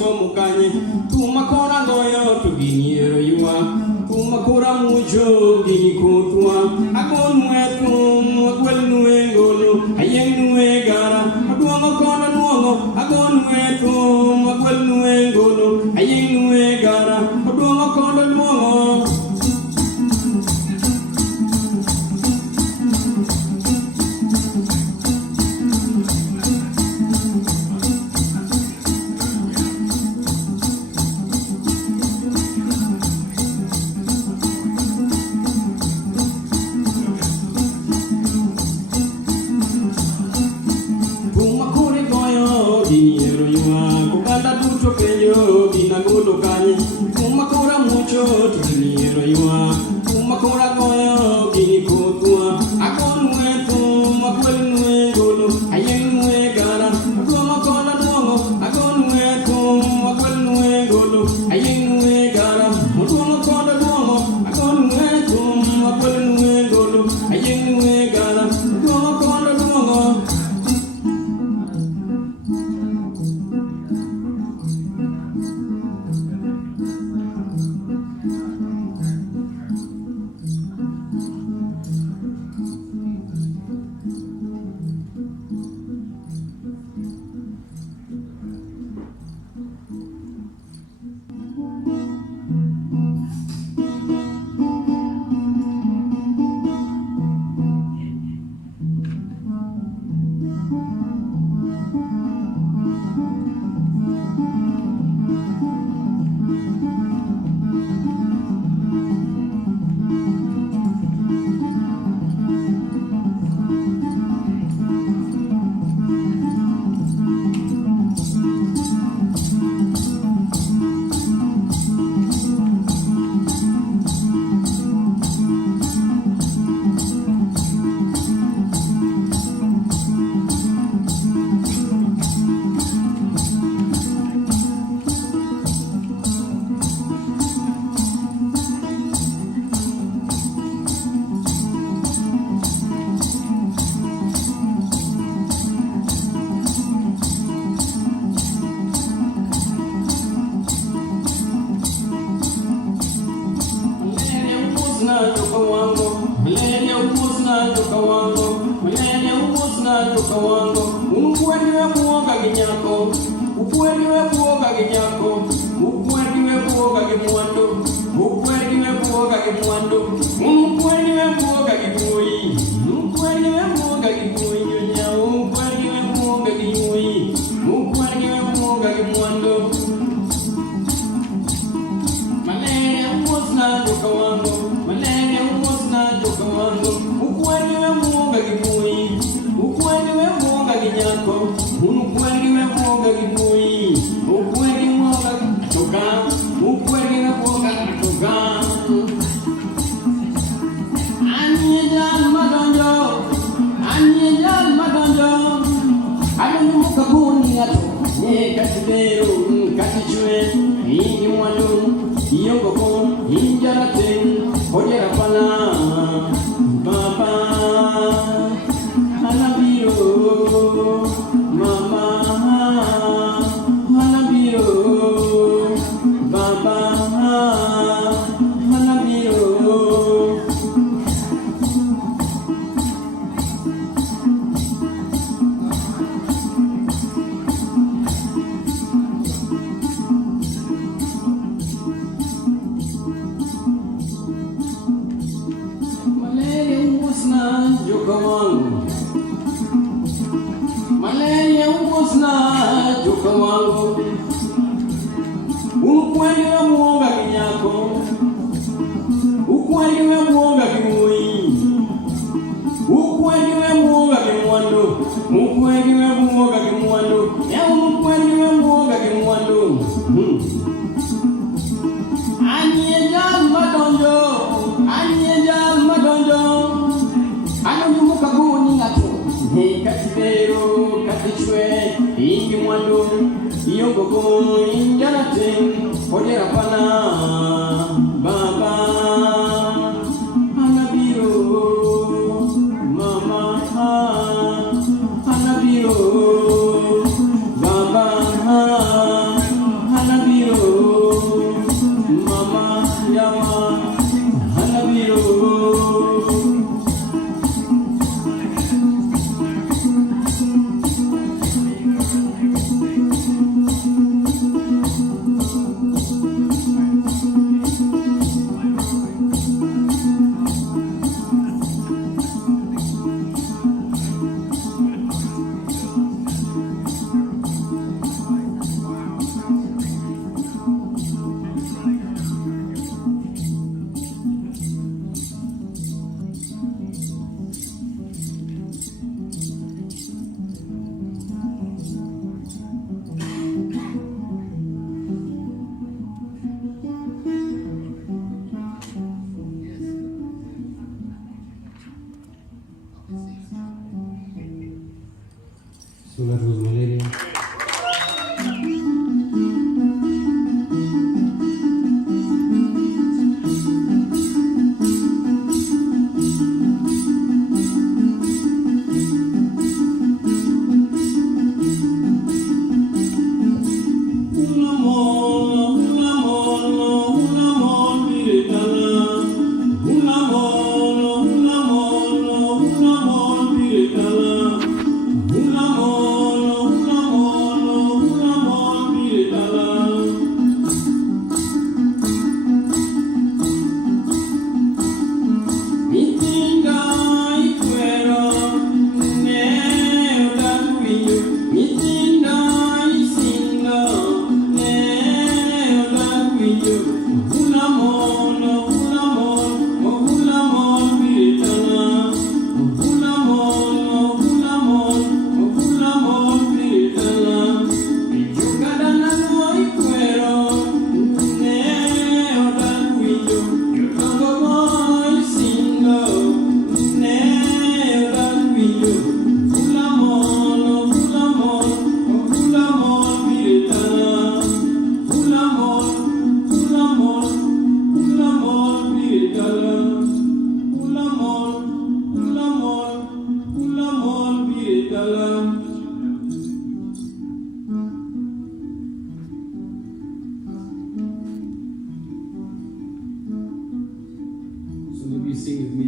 somo kanye tumakora goyo tuginiero yua tumakora mucho gini kutwa akon wetu akwel nuengolo ayeng nuegara aduongo kono nuongo akon wetu akwel nuengolo ayeng nuegara aduongo kono nuongo Kumakora mucho tuniero yua kumakora goyo gini kotua akon wetu makwel nuengolo ayeng nuegara aduongo kono nuongo akon wetu makwel nuengolo ayeng nuegara aduongo kono nuongo akon wetu makwel nuengolo ayeng nuegara aduongo kono nuongo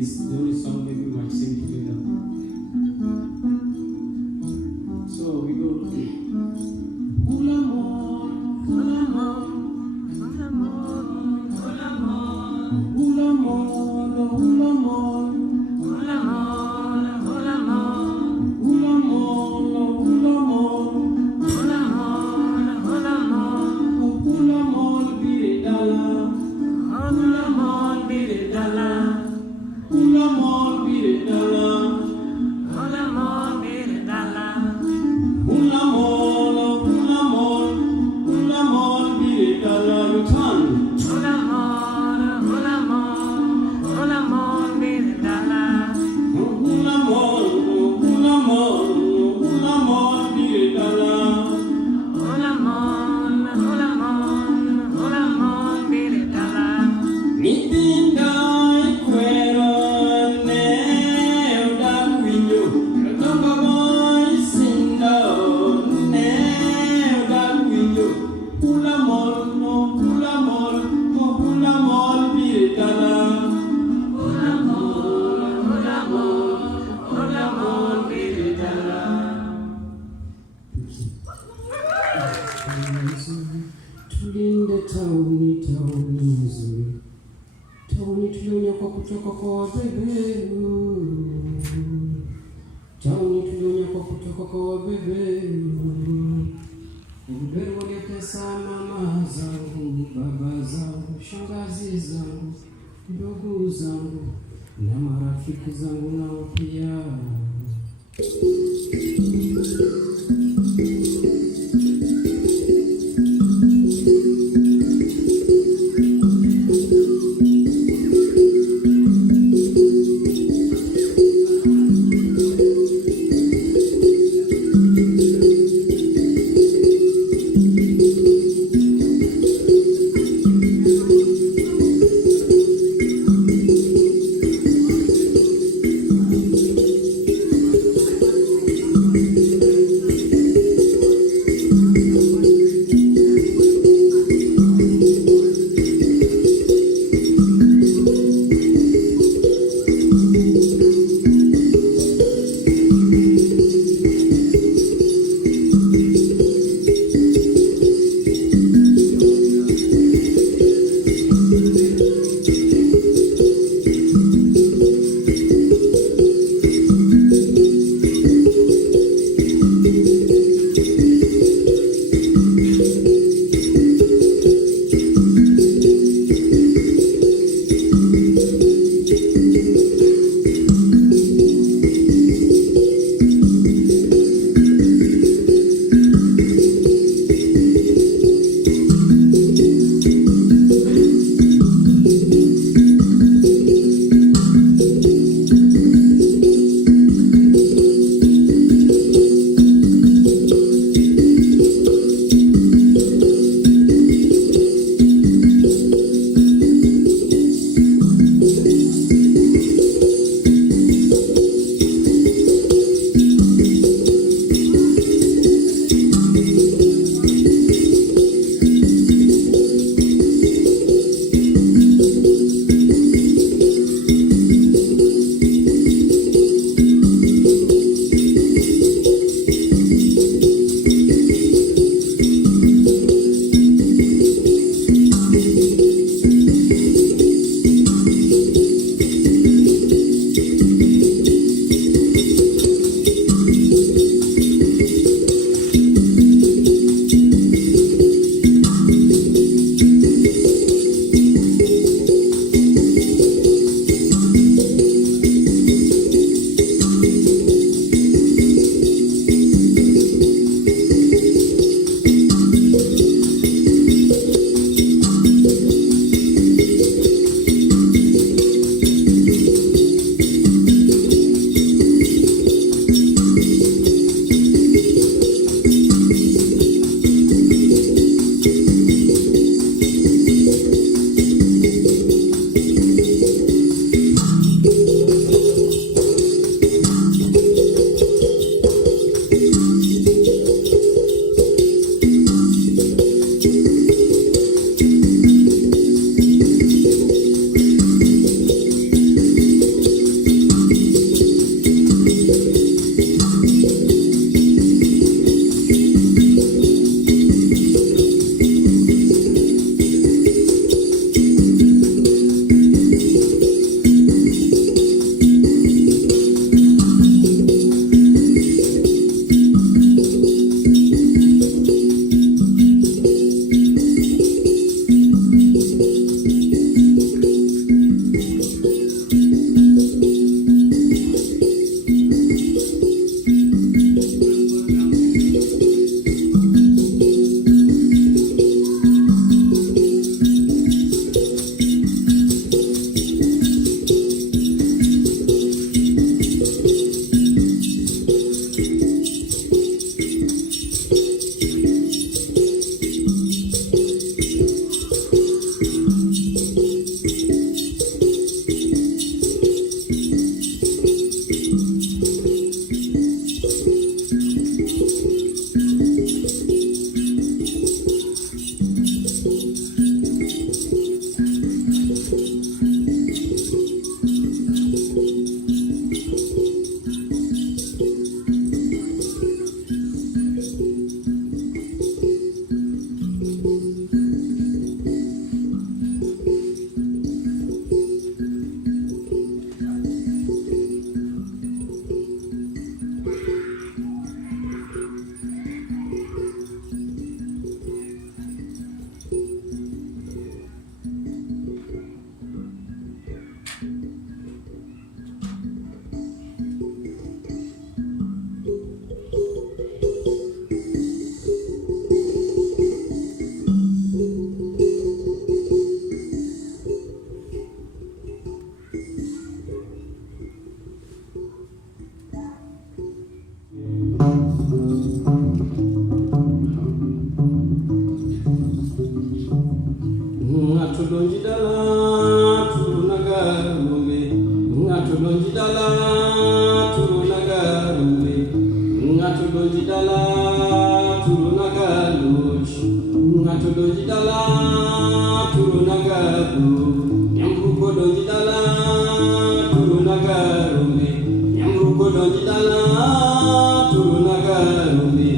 is the only song maybe we might sing together. So we go. Ulamon, ulamon, ulamon, ulamon, ulamon, ulamon, ulamon, ulamon, ulamon, ulamon, ulamon, ulamon, ulamon, biridala, ulamon, biridala, ulamon, biridala, ulamon, biridala, ulamon, ulamon, ulamon, biridala, you turn. Ulamon, ulamon, ulamon, biridala, ulamon, ulamon, ulamon, biridala, ulamon, ulamon, ulamon, biridala. Nitinda ikwero ne odakwinyo, katonga boy sindo ne odakwinyo, ulamon, ulamon, ulamon, biridala, ulamon, ulamon, ulamon, biridala. Tulinde tauni, tauni nzuri, tauni tulionya kutoka kwa wabeberu, tauni tulionya kutoka kwa wabeberu, wabeberu waliotesa mama zangu, baba zangu, shangazi zangu, ndugu zangu na marafiki zangu nao pia. Ngatulonjidala turunagarumbe Ngatulonjidala turunagarumbe Ngatulonjidala turunagalush Ngatulonjidala turunagaru Nyamrukodonjidala turunagarumbe Nyamrukodonjidala turunagarumbe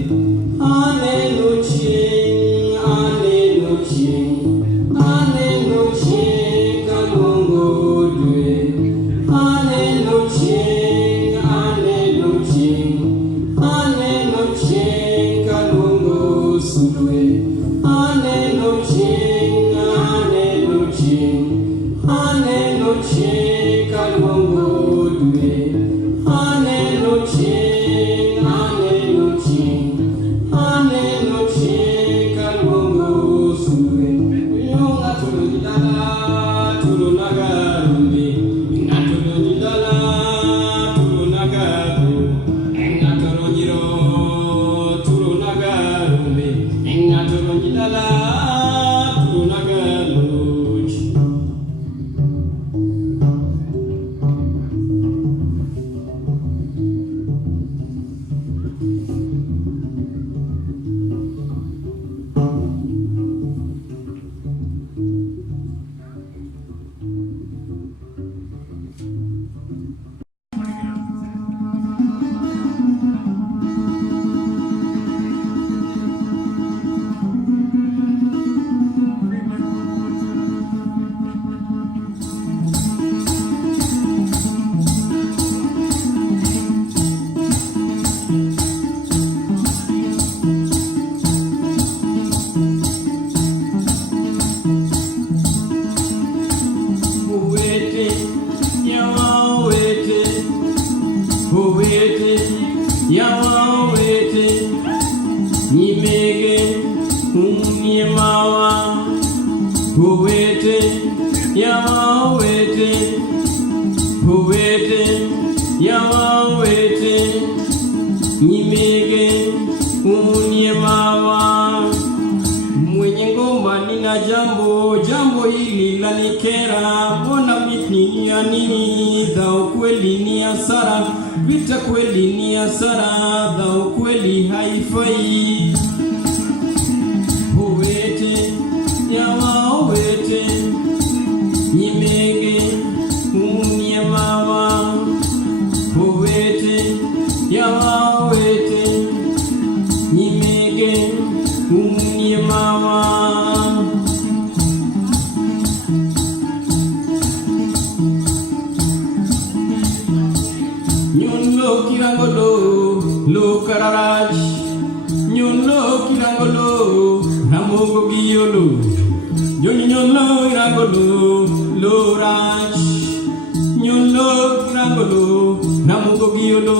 Jambo hili lanikera, mbona mimi ya nini? Dhao kweli ni hasara, vita kweli ni hasara, dhao kweli haifai. Uwete yawa uwete nyimege unyemawa. Uwete yawa uwete nyimege unyemawa. Kirangolo lo kararaj nyolo kirangolo ramogo giolo nyolo kirangolo lo raj nyolo kirangolo ramogo giolo.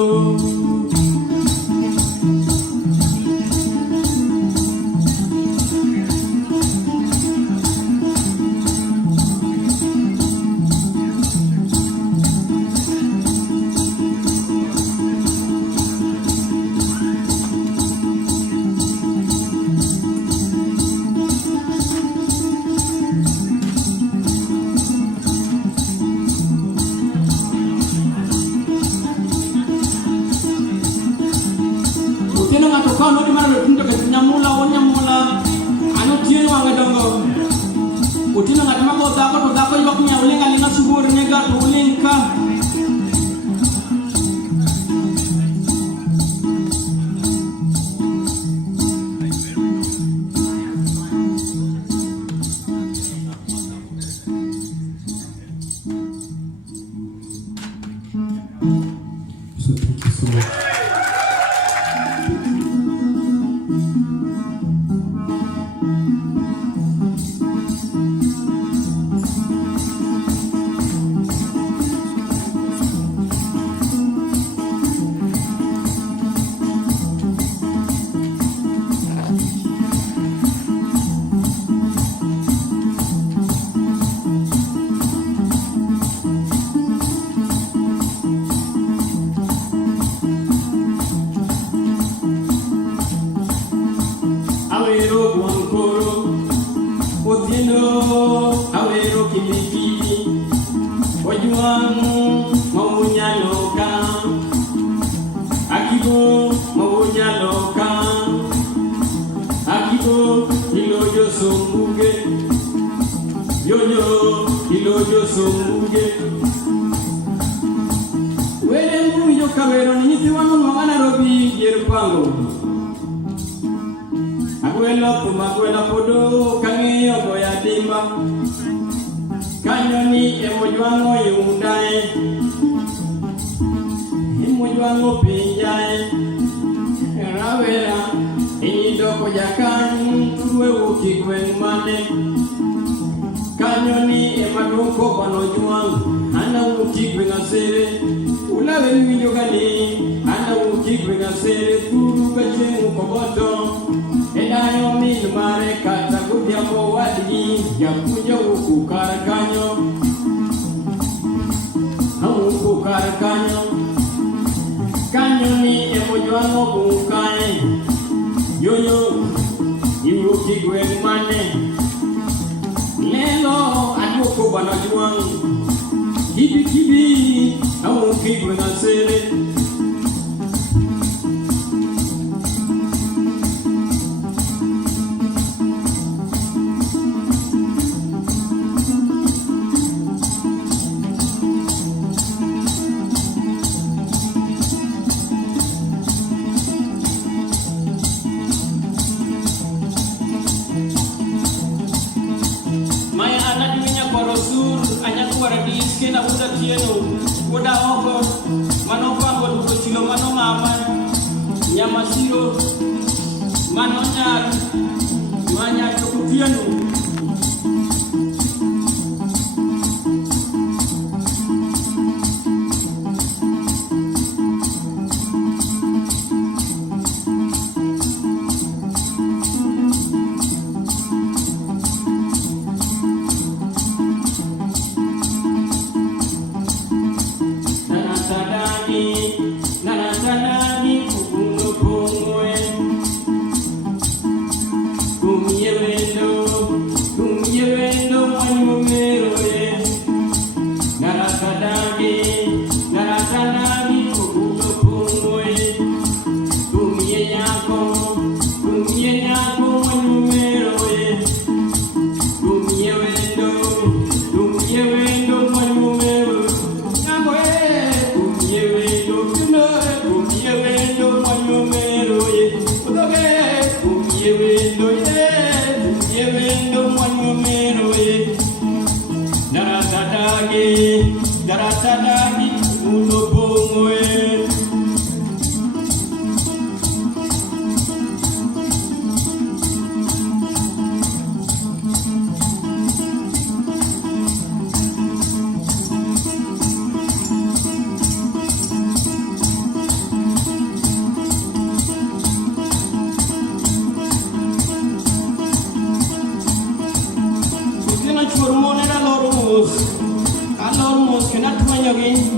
Obokano di mana tunjuk nyamula onyamula anu tienu angadongo utina ngatama ko dako yok nya ulinga linga subur nyega ulinka. So thank you so much. juang maunya loka akibo maunya loka akibo ilojo sumuge yoyo ilojo sumuge wele mbuyo kabero ni nyithi wano mwangana robi yerpango akwelo pumakwela podo kangiyo goya dimba kanyoni emojwango yundae emojwango pinjae ravera inyidoko jakani tuwe ukigwen mane kanyoni emadoko panojwango ana ukigwen asere ulawe mijogani ana ukigwen asere turu gachengu koboto edayo min mare kata kubyamo wadgi yakuja ukukarakanyo ukukarakanyo kanyoni emojwango bukae yoyo iwukigwen mane lelo aduoko banajwang kibi ukigwen asere kena Thu Tinda uda oko mano pango duko chilo mano mama nyamasiro mano nyar manya Thu Tinda Alormos kena tuanya gini